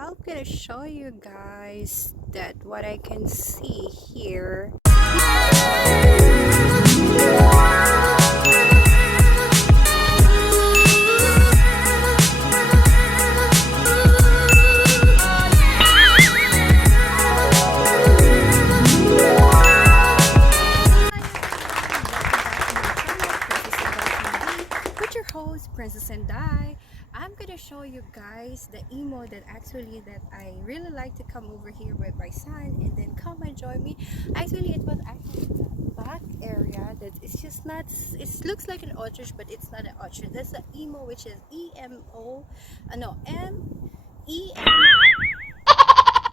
I'm gonna show you guys that what I can see here. With your host, Princess Inday. I'm gonna show you guys the emo that I really like to come over here with my son and then come and join me. Actually, it was actually the back area that it's just not. It looks like an ostrich, but it's not an ostrich. That's the emo, which is EMO. No,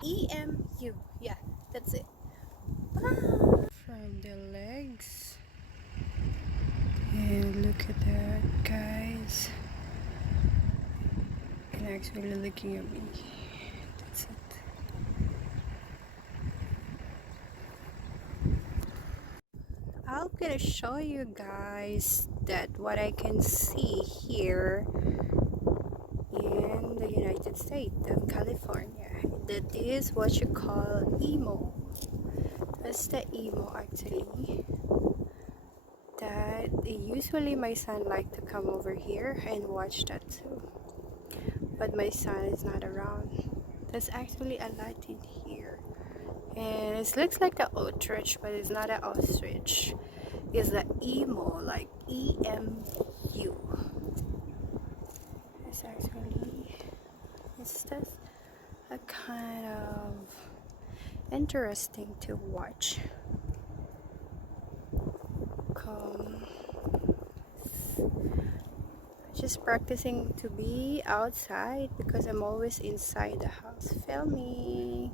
EMU. Yeah, that's it. From the legs. And look at that, guys. And actually looking at me. That's it. I'm gonna show you guys that what I can see here in the United States of California. That is what you call emo. That's the emo actually. That usually my son like to come over here and watch that too. But my son is not around. There's actually a lot in here. And it looks like an ostrich, but it's not an ostrich. It's the emo, like EMU. It's just a kind of interesting to watch. Just practicing to be outside because I'm always inside the house filming.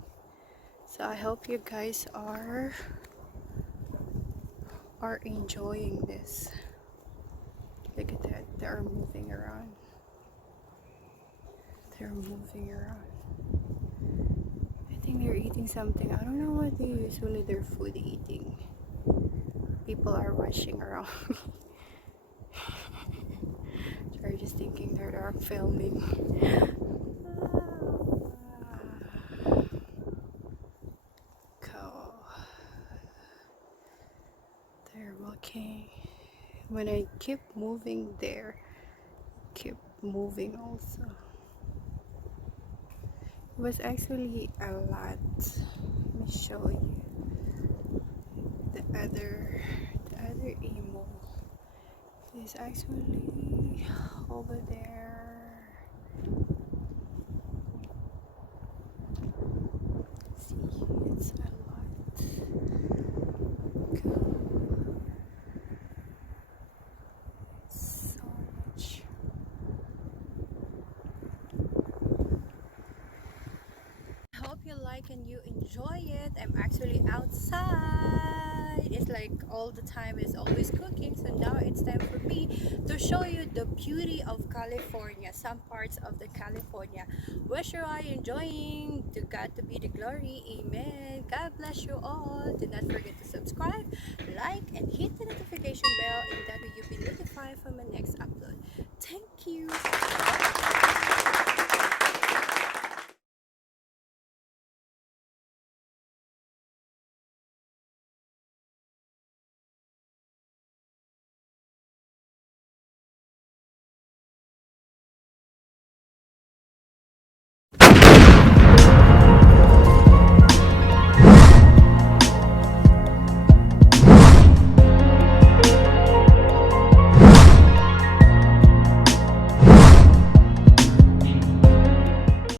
So I hope you guys are enjoying this. Look at that, they're moving around. I think they're eating something. I don't know what their food eating. People are watching around me. They're just thinking that I'm filming. Cool. They're walking. When I keep moving, there keep moving also. It was actually a lot. Let me show you the other emo is actually over there. See, it's a lot. So much. I hope you like and you enjoy it. I'm actually outside. It's like all the time is always cooking, so now it's time for me to show you the beauty of California, some parts of the California. Wish you are enjoying. To God to be the glory. Amen. God bless you all. Do not forget to subscribe, like, and hit the notification bell, and that way you'll be notified for my next upload. Thank you.